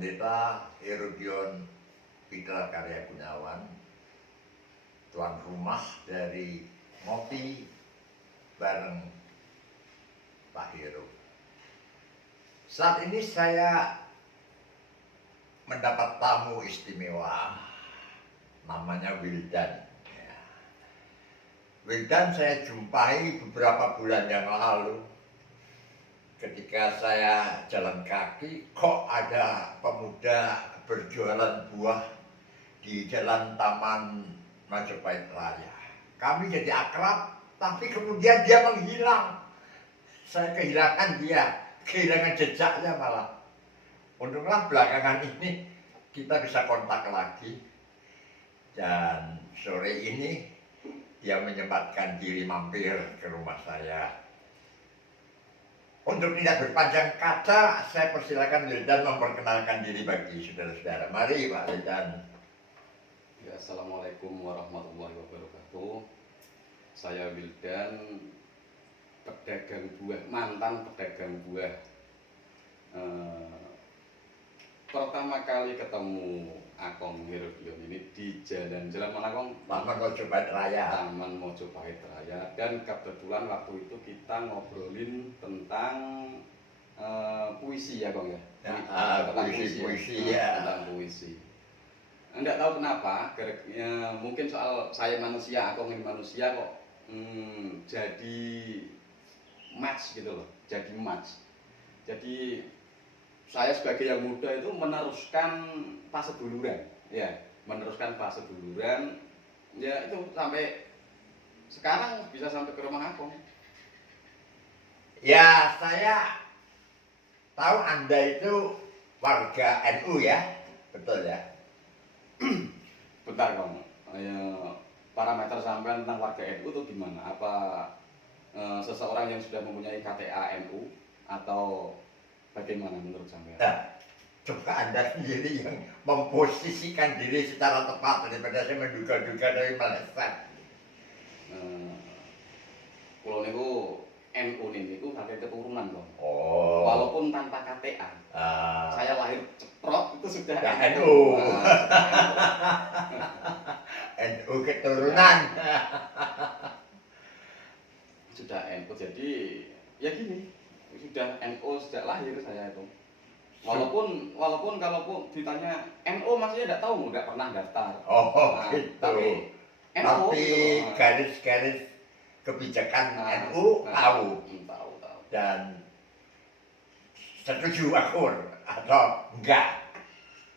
Pendeta Herodion Fitra Karya Gunawan, tuan rumah dari Ngopi bareng Pak Hero. Saat ini saya mendapat tamu istimewa, namanya Wildan. Wildan saya jumpai beberapa bulan yang lalu. Ketika saya jalan kaki, kok ada pemuda berjualan buah di jalan Taman Majapahit Raya. Kami jadi akrab, tapi kemudian dia menghilang. Saya kehilangan dia, kehilangan jejaknya malah. Untunglah belakangan ini kita bisa kontak lagi. Dan sore ini dia menyempatkan diri mampir ke rumah saya. Untuk tidak berpanjang kata, saya persilakan Wildan memperkenalkan diri bagi saudara-saudara. Mari Pak Wildan. Ya, Assalamualaikum warahmatullahi wabarakatuh. Saya Wildan, pedagang buah, mantan pedagang buah. Pertama kali ketemu Akong Herodion ini di jalan-jalan mana Kong? Taman Majapahit Raya. Taman Majapahit Raya. Dan kebetulan waktu itu kita ngobrolin tentang puisi ya Kong ya? Tentang puisi ya. Tentang puisi. Enggak tahu kenapa, mungkin soal saya manusia, Akong ini manusia kok jadi match gitu loh, jadi match. Jadi saya sebagai yang muda itu meneruskan fase duluran, ya, meneruskan fase duluran, ya itu sampai sekarang bisa sampai ke rumah Akong. Ya, saya tahu Anda itu warga NU ya, betul ya? Bentar Kong, parameter sampean tentang warga NU itu gimana? Apa seseorang yang sudah mempunyai KTA NU atau bagaimana menurut sampean? Nah, coba Anda sendiri yang memposisikan diri secara tepat daripada saya menduga-duga dari meleset. Kalau niku NU niku sampai keturunan loh. Oh. Walaupun tanpa KTA. Saya lahir ceprot itu sudah ya, NU. NU keturunan. Sudah NU, jadi ya gini, sudah NU sejak lahir saya itu. Walaupun kalau ditanya NU maksudnya tidak tahu, nggak pernah daftar. Oh, gitu. Tapi NU. Tapi garis-garis kebijakan NU tahu. Dan setuju akur atau enggak?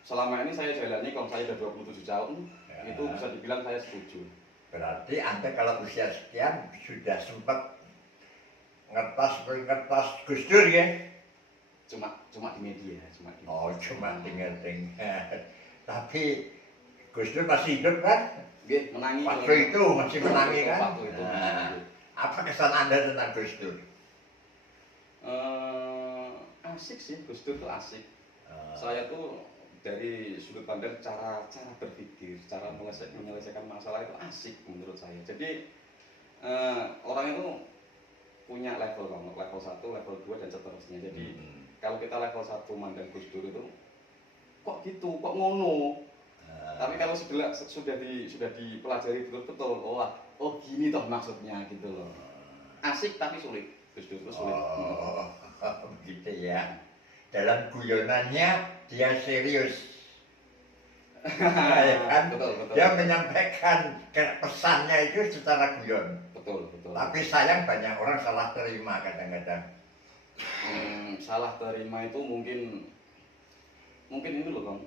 Selama ini saya jalani, kalau saya sudah 27 tahun, ya, itu bisa dibilang saya setuju. Berarti Anda kalau usia sekian sudah sempat ngertas Gus Dur ya? Cuma di media, cuma dengar. Tapi Gus Dur masih hidup kan? Menangi. Waktu itu masih menangi kan? Waktu itu. Apa kesan Anda tentang Gus Dur? Asik sih, Gus Dur itu asik. Saya tuh dari sudut pandang cara berpikir, cara menyelesaikan masalah itu asik menurut saya. Jadi orang itu punya level 1, level 2 dan seterusnya. Jadi kalau kita level 1 mandang Gus Dur itu kok gitu, kok ngono. Tapi kalau sudah dipelajari betul-betul, oh gini toh maksudnya gitu loh. Asik tapi sulit. Gus Dur itu sulit. Begitu ya. Dalam guyonannya dia serius. Ya kan? Betul. Dia menyampaikan pesannya itu secara guyon. Betul. Tapi sayang banyak orang salah terima kadang-kadang. Salah terima itu mungkin ini loh Bang.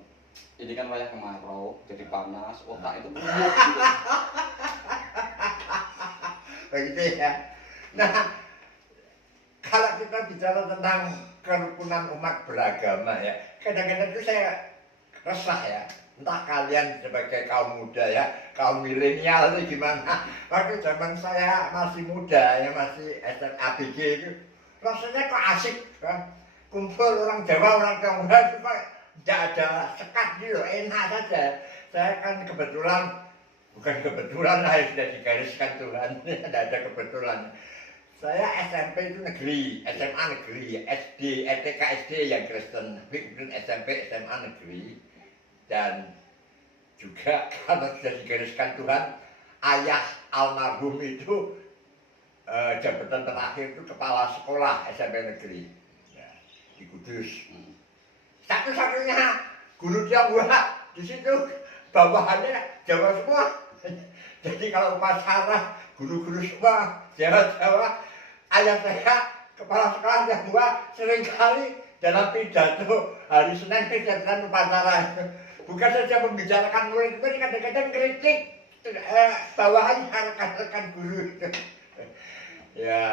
Ini kan wayah kemarau, jadi panas, otak itu berumur gitu. Begitu ya. Nah, kalau kita bicara tentang kerukunan umat beragama ya, kadang-kadang itu saya resah ya. Entah kalian sebagai kaum muda ya, kaum milenial itu gimana. Waktu zaman saya masih muda ya, masih SMABG itu, rasanya kok asik kan. Kumpul orang Jawa, orang Tionghoa itu kok tidak ada sekat gitu, enak saja. Saya kan bukan kebetulan lah, sudah digariskan Tuhan, tidak ada kebetulan. Saya SMP itu negeri, SMA negeri, SD, TK SD yang Kristen, tapi kemudian SMP, SMA negeri, dan juga karena sudah digariskan Tuhan, ayah almarhum itu jabatan terakhir itu kepala sekolah SMP negeri ya, di Kudus. Satu-satunya guru Tionghoa di situ bawahannya Jawa semua. Jadi kalau upacara guru-guru semua Jawa, ayah saya kepala sekolah Tionghoa seringkali dalam pidato hari Senin kegiatan upacara bukan saja membicarakan murid-murid, kadang-kadang kritik bawahan rekan-rekan guru. Ya,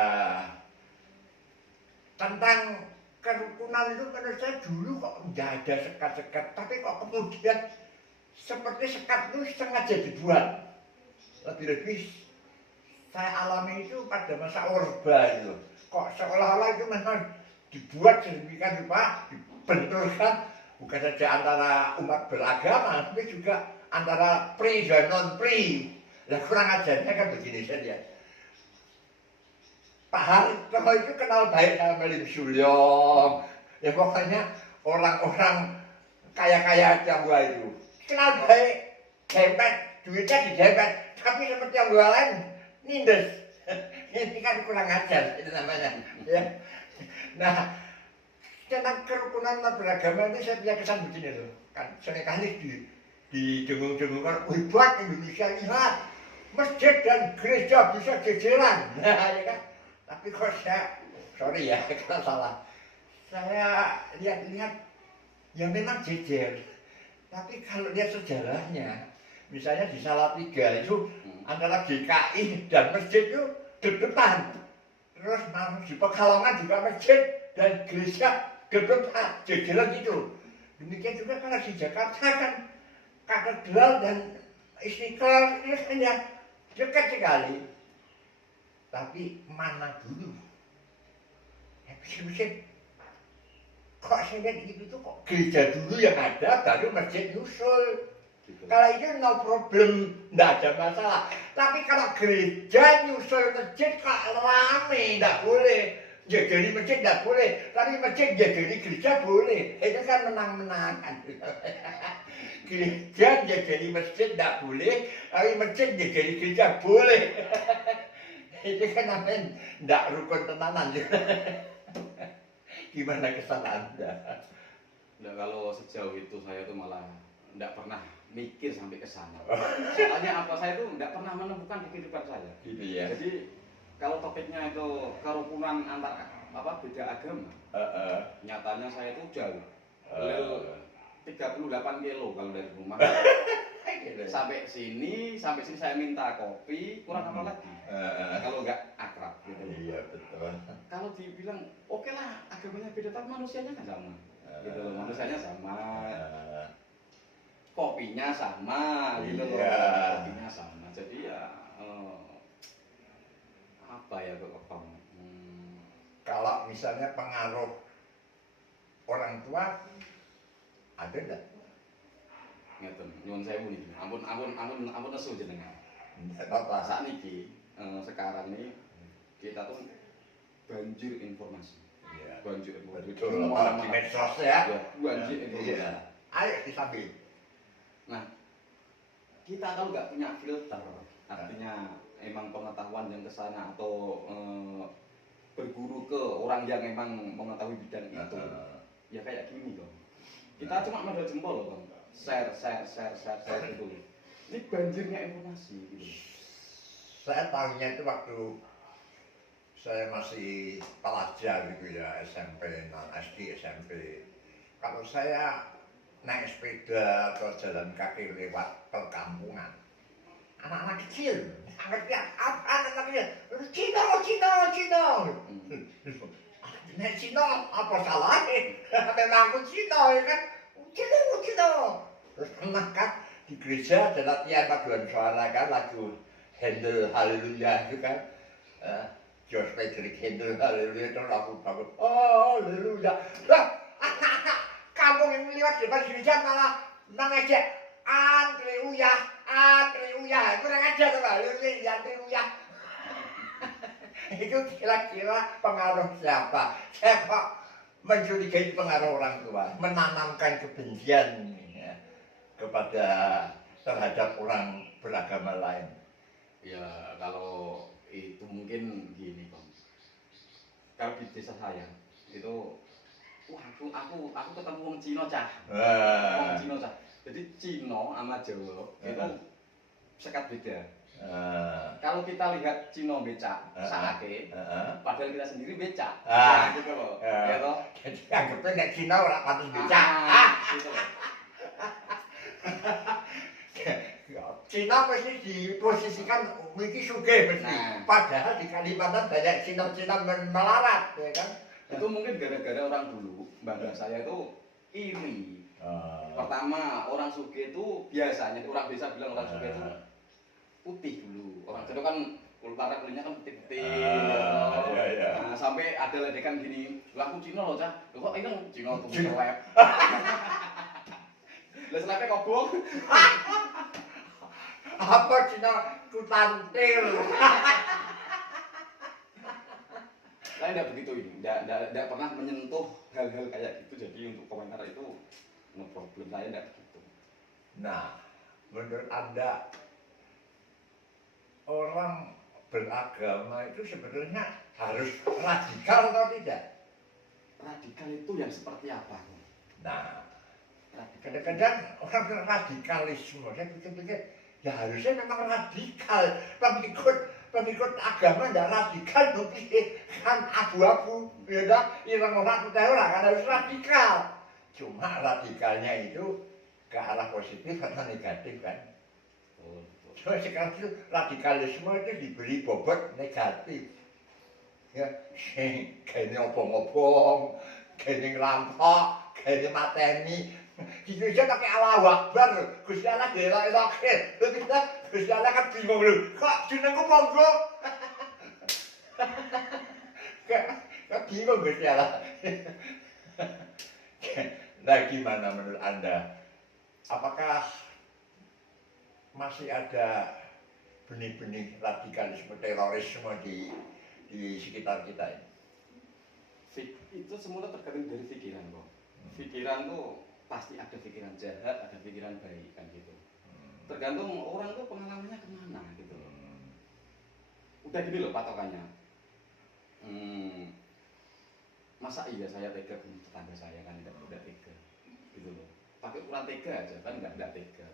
tentang kerukunan itu menurut saya dulu kok nggak ada sekat-sekat, tapi kok kemudian seperti sekat itu sengaja dibuat. Lebih-lebih saya alami itu pada masa Orba itu, kok seolah-olah itu memang dibuat sedemikian rupa, dibenturkan bukan saja antara umat beragama, tapi juga antara pri dan non pri. Nah kurang ajarnya kan begini saja. Pak Harto itu kenal baik sama Lim Sulyong. Ya pokoknya orang-orang kaya-kaya Tionghoa itu kenal baik, dempet, duitnya didempet, tapi seperti yang gue lain nindes. Ini kan kurang ajar itu namanya. Ya. Nah, tentang kerukunan umat beragama ini saya punya kesan begini loh. Kan seringkali di dengung-dengungkan, wih buat Indonesia lihat masjid dan gereja bisa jejeran. Nah, ya kan? Tapi kok saya, sorry ya kalau salah, saya lihat-lihat ya memang jejer. Tapi kalau lihat sejarahnya, misalnya di Salatiga itu antara GKI dan masjid itu depan. Terus di Pekalongan juga masjid dan gereja depan, jejeran itu. Demikian juga kalau di Jakarta kan katedral dan Istiqlal ini hanya dekat sekali. Tapi mana dulu? Masjid kok saya lihat gitu tuh kok gereja dulu yang ada baru masjid nyusul. Gitu. Kalau itu no problem, nggak ada masalah. Tapi kalau gereja nyusul masjid kok rame, nggak boleh. Jadi masjid nggak boleh, tapi masjid jadi gereja boleh. Itu kan menang-menangan. Gereja jadi masjid nggak boleh, tapi masjid jadi gereja boleh. Itu kan namanya nggak rukun tenanan. Gimana kesan Anda? Nah, kalau sejauh itu saya tuh malah nggak pernah mikir sampai ke sana. Soalnya apa, saya tuh nggak pernah menemukan di kehidupan saya. Gitu ya. Jadi kalau topiknya itu kerukunan antar beda agama, nyatanya saya tuh jauh. 38 kilo kalau dari rumah. Sampai sini saya minta kopi, kurang apa lagi? Kalau nggak akrab gitu. Iya betul. Kalau dibilang oke lah agamanya beda tapi manusianya kan sama. Gitu loh, manusianya sama. Kopinya sama gitu loh. Kopinya sama. Jadi ya apa ya kok kalau misalnya pengaruh orang tua ada enggak? Ngeten, nyuwun sewu niki. Ampun nesu jenengan. Enggak apa-apa. Saat niki sekarang nih kita tuh banjir informasi. Iya. Banjir informasi. Betul. Di medsos ya. Banjir informasi. Iya. Ayo disambil. Nah, kita kalau nggak punya filter, artinya emang pengetahuan yang kesana atau berguru ke orang yang emang mengetahui bidang itu, ya kayak gini loh. Kita cuma modal jempol loh, Bang. Share gitu. Ini banjirnya informasi gitu. Saya tahunya itu waktu saya masih pelajar gitu ya, SMP, SD, SMP. Kalau saya naik sepeda atau jalan kaki lewat perkampungan, anak-anak kecil, ngerti apa anak-anak kecil? Cina. Nek Cina apa salahnya? Memang aku Cina ya kan? Cina. Terus pernah kan di gereja ada latihan paduan suara kan lagu Handel Haleluya itu kan. George Frederick Handel Haleluya itu lagu bagus. Haleluya. Lah anak-anak kampung yang lewat depan gereja malah mengejek Andre Uyah. Kurang ajar tuh Pak, Andre Uyah. Itu kira-kira pengaruh siapa? Saya kok mencurigai pengaruh orang tua, menanamkan kebencian ya, kepada terhadap orang beragama lain. Ya kalau itu mungkin gini Bang. Kalau di desa saya itu, wah aku ketemu wong Cina cah. Wong Cina cah. Jadi Cina sama Jawa itu sekat beda. Kalau kita lihat Cina becak, sakake, padahal kita sendiri becak. Gitu loh. Ya toh? Jadi anggapnya nek Cina ora patut becak. Gitu loh. Cina mesti diposisikan iki sugih mesti. Padahal di Kalimantan banyak Cina-Cina melarat, ya kan? Itu mungkin gara-gara orang dulu, bangga saya itu iri. Pertama, orang sugih itu biasanya orang desa bilang orang sugih itu putih dulu. Orang Jawa kan kulitnya kan putih-putih. Nah, sampai ada ledekan gini, lah aku Cina loh, Cah. Loh kok ini Cina tuh seleb. Lah selebnya kobong. Apa Cina kutantil? Saya tidak begitu ini, tidak pernah menyentuh hal-hal kayak gitu. Jadi untuk komentar itu no problem, saya tidak begitu. Nah, menurut Anda orang beragama itu sebenarnya harus radikal atau tidak? Radikal itu yang seperti apa? Nah, kadang-kadang orang radikalisme, saya pikir-pikir, ya harusnya memang radikal. Pengikut agama tidak radikal, tapi kan abu-abu, ya ireng orang putih orang kan harus radikal. Cuma radikalnya itu ke arah positif atau negatif kan? Cuma sekarang itu radikalisme itu diberi bobot negatif. Ya, kayaknya obong-obong, kayaknya ngerampok, kayaknya mateni. Di Indonesia pakai Allahu Akbar, Gusti Allah gelak-gelak. Terus kita Gusti Allah kan bingung lho, kok jenengku monggo. Kok bingung Gusti Allah. Nah, gimana menurut Anda? Apakah masih ada benih-benih radikalisme terorisme di sekitar kita ini? Itu semua tergantung dari pikiran kok. Pikiran tuh pasti ada pikiran jahat, ada pikiran baik kan gitu. Tergantung orang tuh pengalamannya kemana gitu. Udah gini loh patokannya. Masa iya saya tega ke tetangga saya kan tidak tega gitu loh. Pakai ukuran tega aja kan nggak tega.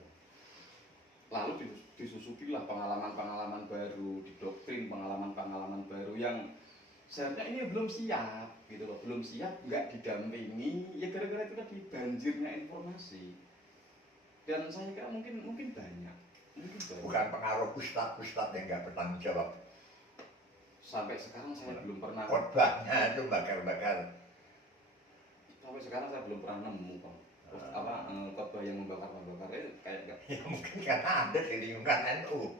Lalu disusupilah pengalaman-pengalaman baru, didoktrin pengalaman-pengalaman baru yang seharusnya ini belum siap gitu loh, belum siap, nggak didampingi, ya gara-gara itu tadi banjirnya informasi. Dan saya kira mungkin banyak. Bukan pengaruh ustadz yang nggak bertanggung jawab. Sampai sekarang saya belum pernah. Khotbahnya itu bakar-bakar. Sampai sekarang saya belum pernah nemu Bang. Khotbah yang membakar-bakar itu kayak enggak. Ya mungkin karena Anda di lingkungan NU.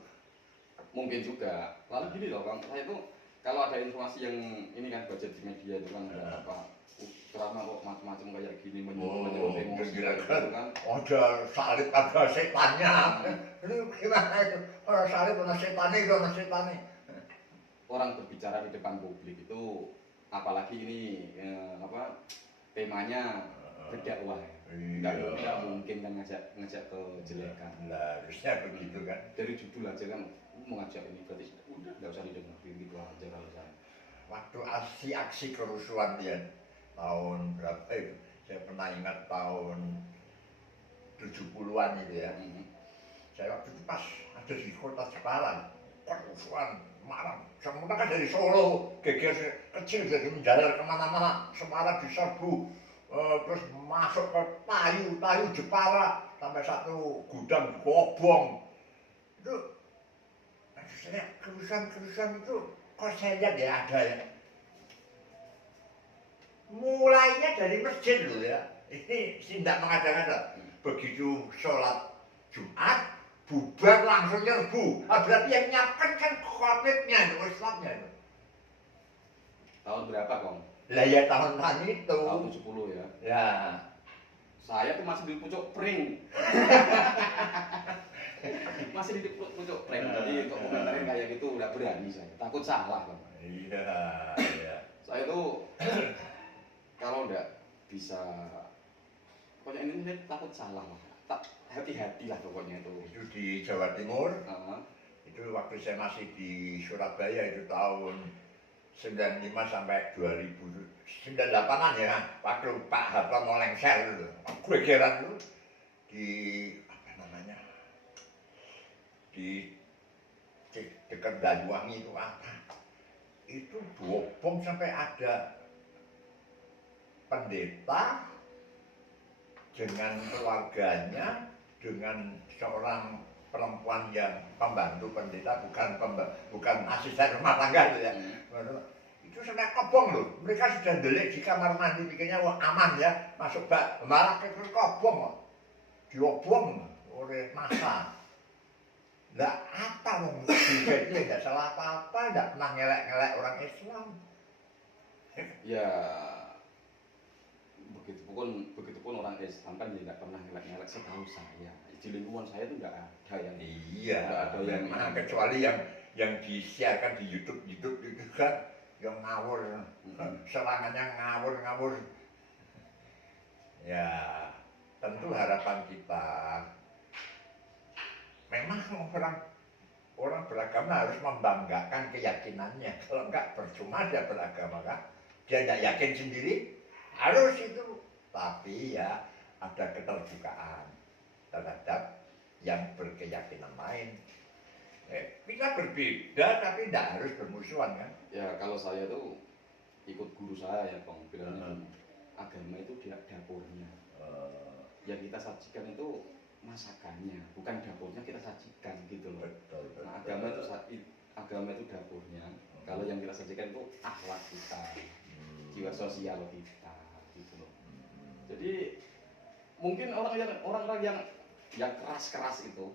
Mungkin juga. Lalu gini loh Bang, saya itu kalau ada informasi yang ini kan baca di media itu kan ada apa ceramah kok macam-macam kayak gini menyuruh emosi gitu kan. Ada salib ada setannya. Ini gimana itu? Orang salib ada setannya itu ada setannya. Orang berbicara di depan publik itu apalagi ini temanya berdakwah. Tidak mungkin kan ngajak ke jelekan. Lah harusnya begitu kan. Dari judul aja kan mau ngajak ini berarti udah nggak usah didengarin gitu aja kalau saya. Waktu aksi kerusuhan dia tahun berapa itu? Saya pernah ingat tahun 70-an itu ya. Saya waktu itu pas ada di kota Jepara, kerusuhan Semarang. Semua kan dari Solo, geger kecil jadi menjalar kemana-mana. Semarang diserbu. Terus masuk ke Tayu Jepara sampai satu gudang kobong itu saya kerusuhan itu kok saya lihat ya ada ya mulainya dari masjid loh ya ini tidak mengada-ngada begitu sholat Jumat bubar langsung nyerbu berarti yang nyiapkan kan khotibnya Islamnya itu tahun berapa Kong? Lah ya tahun-tahun itu. Tahun 70 ya. Ya. Saya tuh masih di pucuk pring. Masih di pucuk prank. Jadi untuk komentarin kayak gitu udah berani saya. Takut salah, Bang. Iya, iya. Saya tuh kalau udah bisa pokoknya ini saya takut salah lah. Tak hati-hati lah pokoknya itu. Itu di Jawa Timur. Heeh. Itu waktu saya masih di Surabaya itu tahun 95 sampai 2098-an ya. Waktu Pak Harto mau lengser dulu. Gegeran dulu di apa namanya? Di dekat Banyuwangi itu apa? Itu bom sampai ada pendeta dengan keluarganya, dengan seorang perempuan yang pembantu pendeta, bukan asisten rumah tangga itu ya. Itu sampai kobong loh. Mereka sudah delik di kamar mandi, pikirnya wah aman ya, masuk bak, malah ke kobong loh. Diobong oleh massa. Nggak apa loh, jadi nggak salah apa-apa, nggak pernah ngelek-ngelek orang Islam. Ya begitupun orang Islam kan tidak pernah ngelek-ngelek setahu saya. Di lingkungan saya itu nggak ada yang Iya, nggak ada yang kecuali yang disiarkan di YouTube itu kan yang ngawur, serangannya ngawur. Ya, tentu harapan kita memang orang beragama harus membanggakan keyakinannya. Kalau enggak percuma dia beragama kan, dia tidak yakin sendiri harus itu. Tapi ya ada keterbukaan terhadap yang berkeyakinan lain. Kita berbeda tapi tidak harus bermusuhan kan? Ya kalau saya tuh ikut guru saya ya Bang, bilangnya agama itu dia dapurnya. Yang kita sajikan itu masakannya, bukan dapurnya kita sajikan gitu loh. Betul. Nah, agama itu dapurnya. Kalau yang kita sajikan itu akhlak kita, jiwa sosial kita gitu loh. Jadi mungkin orang-orang yang keras itu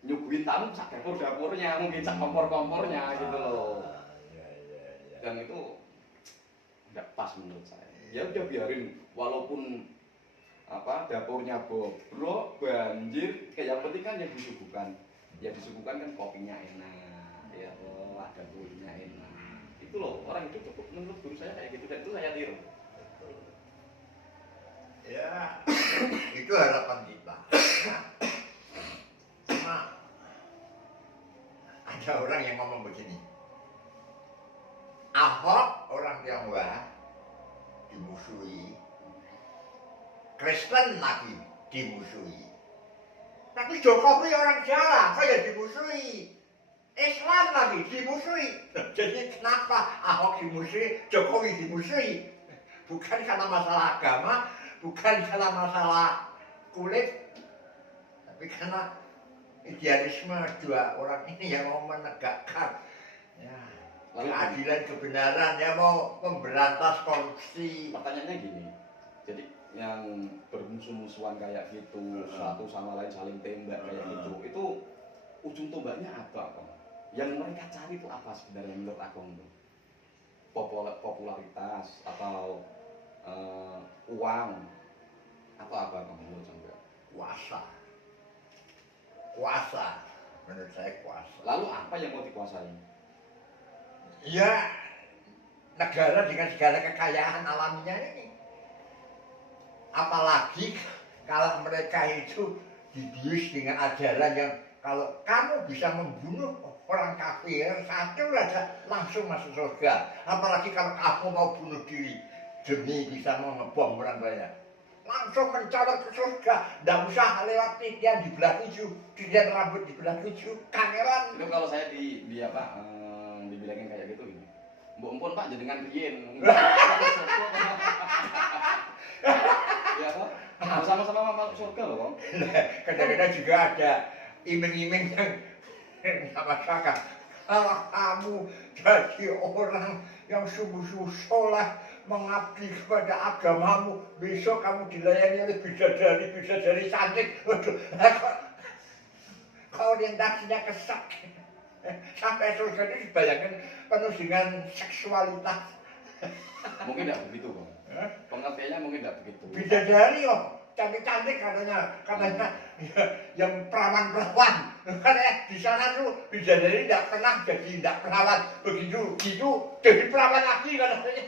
nyuguhin tamu sak dapurnya, mungkin sak kompor-kompornya gitu loh. Dan itu nggak pas menurut saya. Ya udah biarin, walaupun dapurnya bobrok, banjir, kayak yang penting kan yang disuguhkan. Yang disuguhkan kan kopinya enak, ya ada kuahnya enak. Itu loh, orang itu cukup menurut guru saya kayak gitu, dan itu saya tiru. Ya, itu harapan kita. Cuma ada orang yang ngomong begini, Ahok orang Tionghoa dimusuhi, Kristen lagi dimusuhi, tapi Jokowi orang Jawa kok ya dimusuhi, Islam lagi dimusuhi. Jadi kenapa Ahok dimusuhi, Jokowi dimusuhi? Bukan karena masalah agama, bukan karena masalah kulit, tapi karena idealisme dua orang ini yang mau menegakkan keadilan, kebenaran, yang mau memberantas korupsi. Pertanyaannya gini, jadi yang bermusuh-musuhan kayak gitu, satu sama lain saling tembak kayak gitu, itu ujung tombaknya apa, Bang? Yang mereka cari itu apa sebenarnya menurut Akong itu? Popularitas atau uang atau apa Bang menurut Anda? Kuasa, menurut saya kuasa. Lalu apa yang mau dikuasai? Ya, negara dengan segala kekayaan alaminya ini. Apalagi kalau mereka itu dibius dengan ajaran yang kalau kamu bisa membunuh orang kafir satu aja langsung masuk surga. Apalagi kalau kamu mau bunuh diri demi bisa mengebom orang banyak, langsung mencolot ke surga. Tidak usah lewat titian di belah 7, titian rambut di belah 7, kangelan. Itu kalau saya dibilangin kayak gitu ini. Mbok empun Pak jenengan riyen. Ya Pak, sama-sama masuk surga loh Bang. Kadang-kadang juga ada iming-iming yang masyarakat. Kalau kamu jadi orang yang sungguh-sungguh soleh, mengabdi kepada agamamu, besok kamu dilayani oleh bidadari cantik. Waduh, kok orientasinya kesak. Sampai surga itu dibayangkan penuh dengan seksualitas. Mungkin tidak begitu Bang. Pengertiannya mungkin tidak begitu. Bidadari kok cantik-cantik katanya yang perawan-perawan. Katanya di sana tuh bidadari tidak pernah jadi tidak perawan, begitu jadi perawan lagi katanya.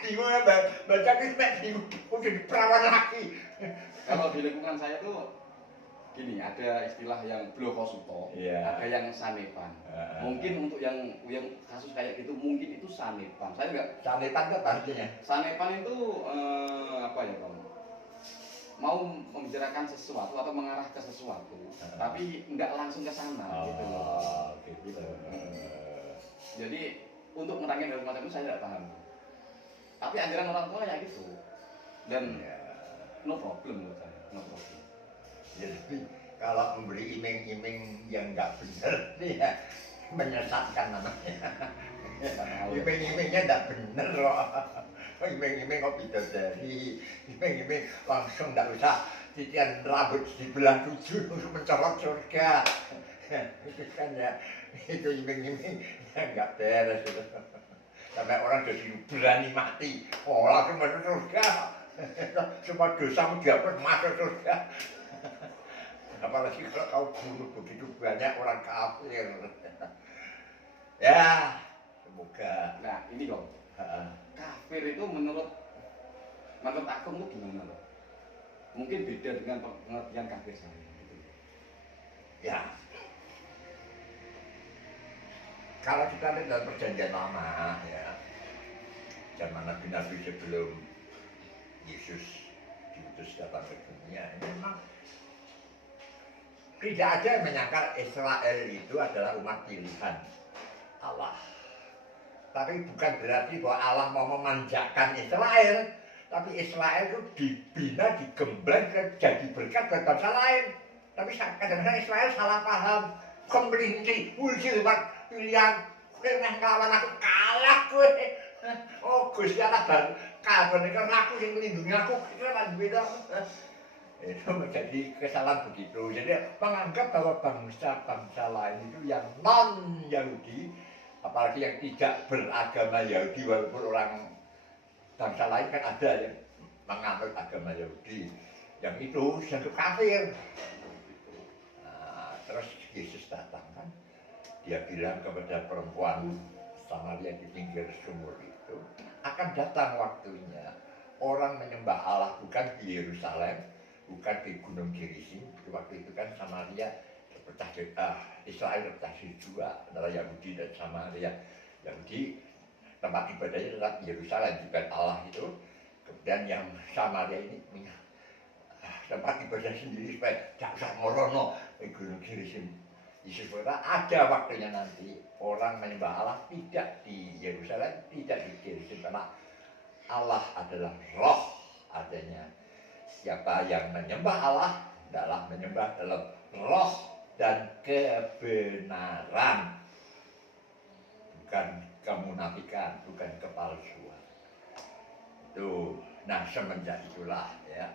Bingung ya baca kismet bingung, jadi perawan lagi. Kalau di lingkungan saya tuh gini, ada istilah yang blokosuto, Iya. ada yang sanepan. Mungkin untuk yang kasus kayak gitu mungkin itu sanepan. Saya enggak. Sanepan itu pastinya. Sanepan itu apa ya, Bang? Mau membicarakan sesuatu atau mengarah ke sesuatu, tapi enggak langsung ke sana gitu loh. Gitu. Jadi untuk menerangin hal semacam itu saya tidak paham. Tapi ajaran orang tua ya gitu. Dan no problem menurut saya, no problem. Jadi kalau memberi iming-iming yang nggak benar nih ya menyesatkan namanya. Iming-imingnya nggak benar loh. Iming-iming kok bidadari, iming-iming langsung nggak usah titian rambut dibelah 7 untuk mencolok surga. Itu kan ya, itu iming-iming yang nggak beres itu. Sampai orang jadi berani mati, langsung masuk surga. Semua dosamu dihapus masuk surga. Apalagi kalau kau bunuh begitu banyak orang kafir. Ya, semoga. Nah ini loh, kafir itu menurut aku itu gimana loh? Mungkin beda dengan pengertian kafir saya. Gitu. Ya, kalau kita lihat dalam perjanjian lama, ya, zaman Nabi sebelum Yesus diutus datang ke dunia, ini memang tidak ada yang menyangka Israel itu adalah umat pilihan Allah. Tapi bukan berarti bahwa Allah mau memanjakan Israel, tapi Israel itu dibina, digembleng, jadi berkat buat bangsa lain. Tapi kadang-kadang Israel salah paham, kemelinci, umat pilihan, kowe meh nglawan aku kalah kowe. Oh Gusti Allah kabar kan aku yang melindungi aku, itu kan beda. Itu menjadi kesalahan begitu. Jadi menganggap bahwa bangsa-bangsa lain itu yang non-Yahudi, apalagi yang tidak beragama Yahudi, walaupun orang bangsa lain kan ada yang menganut agama Yahudi, yang itu sentuh kafir. Nah, terus Yesus datang kan, dia bilang kepada perempuan Samaria di pinggir sumur itu, akan datang waktunya orang menyembah Allah bukan di Yerusalem, bukan di Gunung Gerizim. Waktu itu kan Samaria terpecah, Israel terpecah dua antara Yahudi dan Samaria. Yahudi tempat ibadahnya tetap Yerusalem, bukan Allah itu. Kemudian yang Samaria ini punya tempat ibadah sendiri supaya tidak usah ngorono di Gunung Gerizim. Yesus berkata ada waktunya nanti orang menyembah Allah tidak di Yerusalem, tidak di Gerizim, karena Allah adalah roh adanya. Siapa yang menyembah Allah adalah menyembah dalam roh dan kebenaran, bukan kemunafikan, bukan kepalsuan. Itu, nah semenjak itulah ya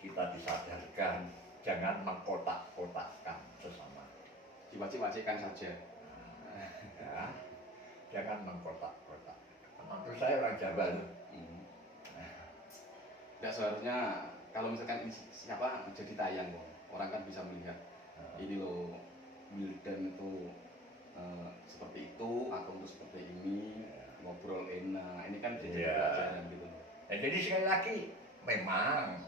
kita disadarkan jangan mengkotak-kotakkan sesama. Diwajib-wajibkan saja. Ya, jangan mengkotak-kotak. Menurut saya orang Jawa loh. Tidak seharusnya kalau misalkan ini siapa jadi tayang kok, orang kan bisa melihat ini loh Wildan itu seperti itu, atau itu seperti ini, ngobrol enak, ini kan jadi pelajaran gitu. Nah, jadi sekali lagi memang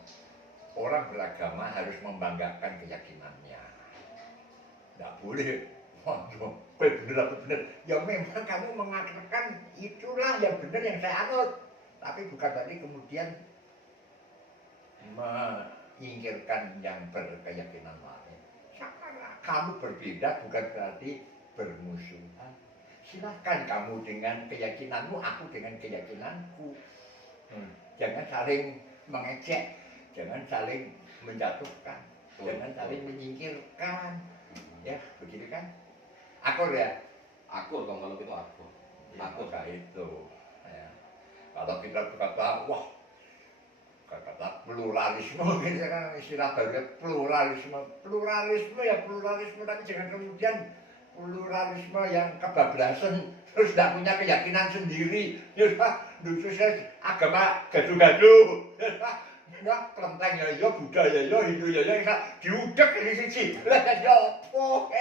orang beragama harus membanggakan keyakinannya. Tidak boleh, waduh, benar. Ya memang kamu mengatakan itulah yang benar yang saya anut, tapi bukan berarti kemudian menyingkirkan yang berkeyakinan lain. Kamu berbeda bukan berarti bermusuhan. Silahkan kamu dengan keyakinanmu, aku dengan keyakinanku. Jangan saling mengejek, jangan saling menjatuhkan, jangan saling menyingkirkan. Ya, begitu kan? Akur ya? Akur kalau itu akur. Akur itu. Ya. Kalau kita berkata, wah, kata pluralisme gitu kan, istilah baru pluralisme ya pluralisme, tapi jangan kemudian pluralisme yang kebablasan terus tidak punya keyakinan sendiri, ya khususnya agama gaduh-gaduh, Ya kelenteng ya ya budaya ya Hindu ya ya diudek di sisi. Lah ya opo.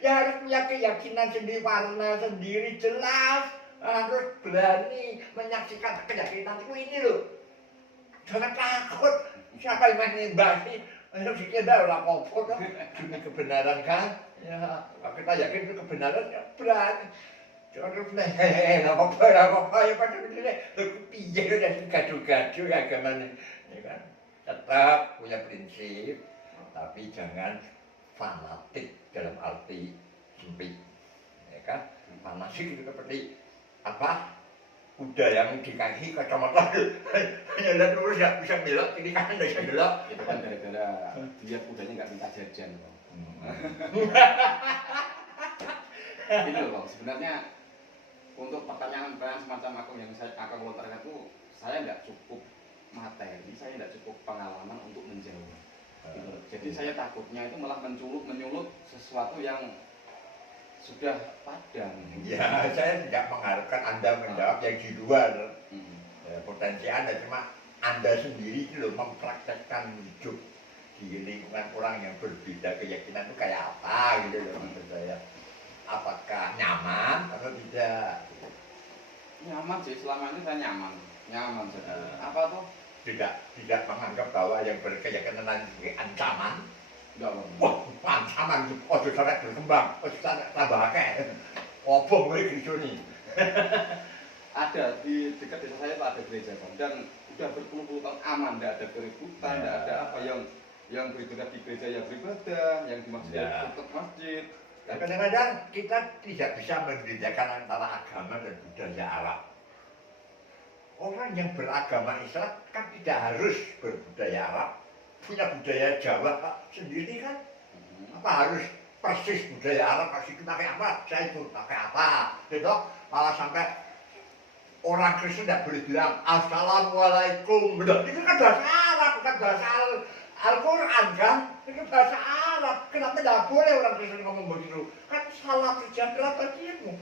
Ya harus punya keyakinan sendiri, warna sendiri jelas. Harus berani menyaksikan keyakinan itu ini loh. Jangan takut. Siapa yang main nimbangi? Ayo pikir dah orang apa dong. Demi kebenaran kan. Ya, kita yakin itu kebenaran ya berani. Jangan hehehe, apa-apa ya pada begini. Piye udah gaduh-gaduh ya agama ini. Ya kan? Tetap punya prinsip, tapi jangan fanatik dalam arti sempit. Ya kan? Fanatik itu seperti apa? Kuda yang di kaki kacamata hanya lihat lurus ya bisa belok kiri kanan tidak bisa belok. Itu kan gara-gara dia kudanya nggak minta jajan kok. Ini loh, sebenarnya untuk pertanyaan-pertanyaan semacam aku yang saya akan lontarkan itu saya nggak cukup materi, saya nggak cukup pengalaman untuk menjawab. Gitu. Jadi saya takutnya itu malah menyulut sesuatu yang sudah padam. Ya, saya tidak mengharapkan Anda menjawab yang di luar. Ya, potensi Anda cuma Anda sendiri itu loh mempraktekkan hidup di lingkungan orang yang berbeda keyakinan itu kayak apa gitu loh maksud saya. Apakah nyaman atau tidak? Nyaman sih, selama ini saya nyaman saja. Apa tuh? Tidak menganggap bahwa yang berkeyakinan lain sebagai ancaman. Enggak, Wah, ancaman ojo sampai berkembang, ojo sampai tambah akeh. Apa mulai gitu nih? Ada di dekat desa saya itu ada gereja Bang. Dan udah berpuluh-puluh tahun aman, tidak ada keributan, tidak ada apa yang beribadah di gereja ya beribadah, yang di masjid ya tetap masjid. Dan kadang-kadang kita tidak bisa membedakan antara agama dan budaya Arab. Orang yang beragama Islam kan tidak harus berbudaya Arab. Punya budaya Jawa sendiri kan. Apa harus persis budaya Arab, pasti itu pakai apa, saya itu pakai apa. Gitu, malah sampai orang Kristen tidak boleh bilang Assalamualaikum. Itu kan bahasa Arab, bukan bahasa Al-Quran kan. Itu bahasa Arab. Kenapa tidak boleh orang Kristen ngomong begitu? Kan salam sejahtera bagimu.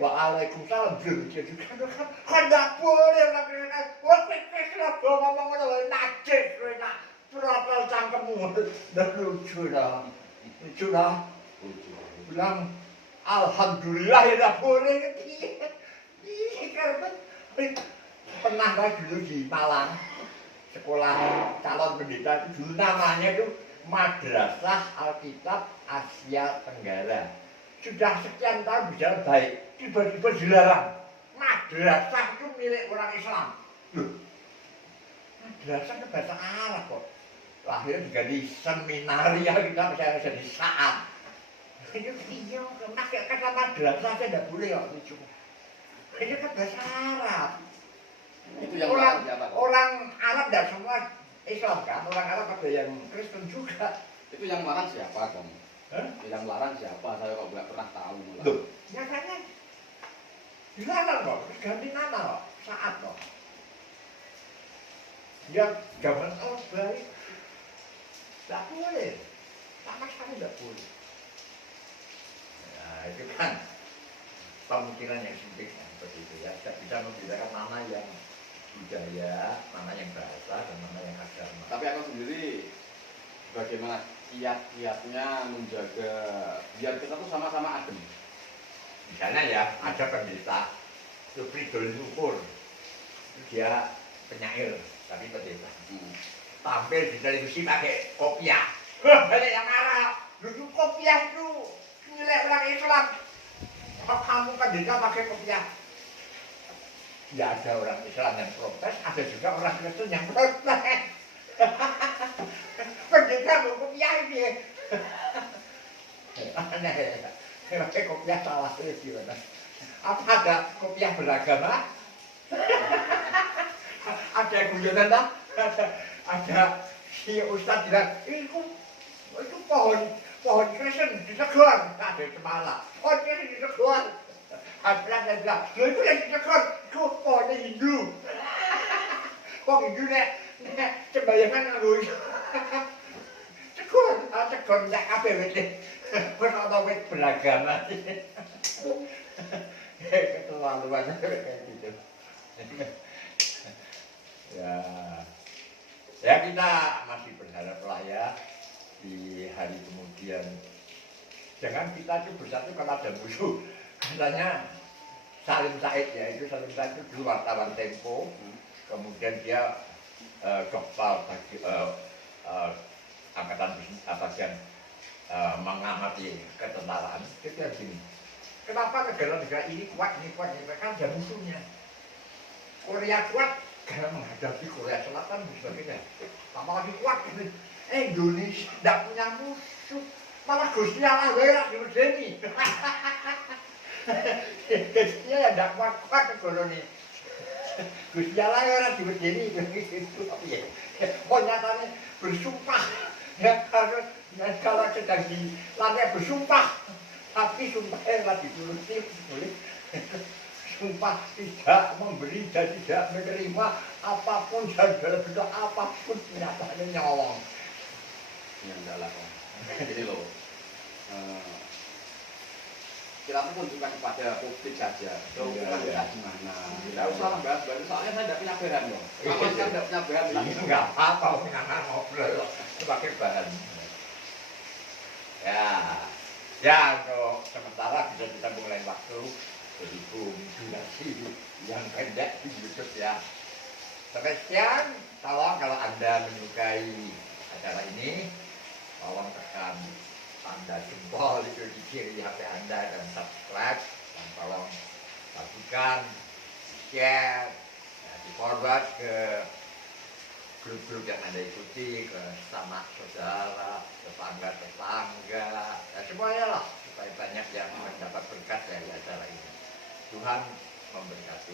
Waalaikumsalam begitu kan. Kan tidak boleh orang Kristen. Wah, Kristen ngomong najis, Prapel cangkemmu. Dan lucu dah. Lucu dah. Bilang Alhamdulillah ya tidak boleh. Pernah kan dulu di Malang, sekolah calon pendeta itu dulu namanya itu Madrasah Alkitab Asia Tenggara. Sudah sekian tahun berjalan baik, tiba-tiba dilarang. Madrasah itu milik orang Islam. Loh, madrasah itu bahasa Arab kok. Lahir diganti seminaria kita bisa jadi saat. Ini iya, kata madrasah saya tidak boleh kok lucu. Ini kan bahasa Arab. Itu yang orang Arab dan semua Islam kan, orang Arab ada yang Kristen juga. Itu yang larang siapa Bang? Hah? Yang larang siapa? Saya kok nggak pernah tahu. Loh, nyatanya dilarang kok, ganti nama kok, saat kok. Ya zaman baik. Tidak boleh, sama sekali tidak boleh. Nah itu kan pemikiran yang sempit seperti itu ya. Tidak bisa membedakan mana yang budaya, mana yang bahasa, dan mana yang agama. Tapi aku sendiri bagaimana kiat-kiatnya menjaga biar kita tuh sama-sama adem. Misalnya ya ada pendeta Supridol Nukur, dia penyair tapi pendeta. Tampil di televisi pakai kopiah. Banyak yang marah. Dulu kopiah itu milik orang Islam. Kok kamu pendeta pakai kopiah? Tidak ada orang Islam yang protes, ada juga orang Kristen yang protes. Pendeta mau kopiah ini. Aneh ya. Pakai kopiah salah gimana? Apa ada kopiah beragama? Ada guyonan tak? Ada si Ustadz bilang, itu pohon Kristen ditegur, ada kepala, pohon Kristen ditegur. Saya bilang, itu yang ditegur, itu pohonnya Hindu. Pohon Hindu nek sembayangan lalu tegur, nek apa wit berapa wit beragama. Keterlaluan kayak gitu. Ya. Ya kita masih berharap lah ya di hari kemudian. Jangan kita itu bersatu kalau ada musuh. Katanya Salim Said ya, itu Salim Said itu dulu wartawan Tempo, kemudian dia kepal bagi angkatan bagian mengamati ketentaraan. Dia gini, kenapa negara-negara ini kuat, kan ada musuhnya. Korea kuat karena menghadapi Korea Selatan dan sebagainya. Tambah lagi kuat gitu. Indonesia tidak punya musuh, malah Gusti Allah yang diwedeni. Gustinya ya tidak kuat negara ini. Gusti Allah yang diwedeni gitu. Ya, oh nyatanya bersumpah ya kalau sedang di lantai bersumpah, tapi sumpahnya lagi dituruti boleh. Sumpah tidak memberi dan tidak menerima apapun dan dalam bentuk apapun nyatanya nyolong. Ya enggak lah. Jadi loh, kita pun tunjukkan kepada publik saja. So, kita gimana? Tidak usah bahas-bahas, soalnya saya tidak punya bahan loh. Kalau saya tidak punya bahan, ini nggak apa-apa, mengenai ngobrol sebagai bahan. Ya untuk sementara bisa kita mulai waktu berhubung durasi yang pendek di YouTube ya. Sampai sekian, tolong kalau Anda menyukai acara ini, tolong tekan tanda jempol itu di kiri HP Anda dan subscribe, dan tolong bagikan, share, ya, di forward ke grup-grup yang Anda ikuti, ke sama saudara, tetangga, ya semuanya lah, supaya banyak yang mendapat berkat dari acara ini. Tuhan memberkati.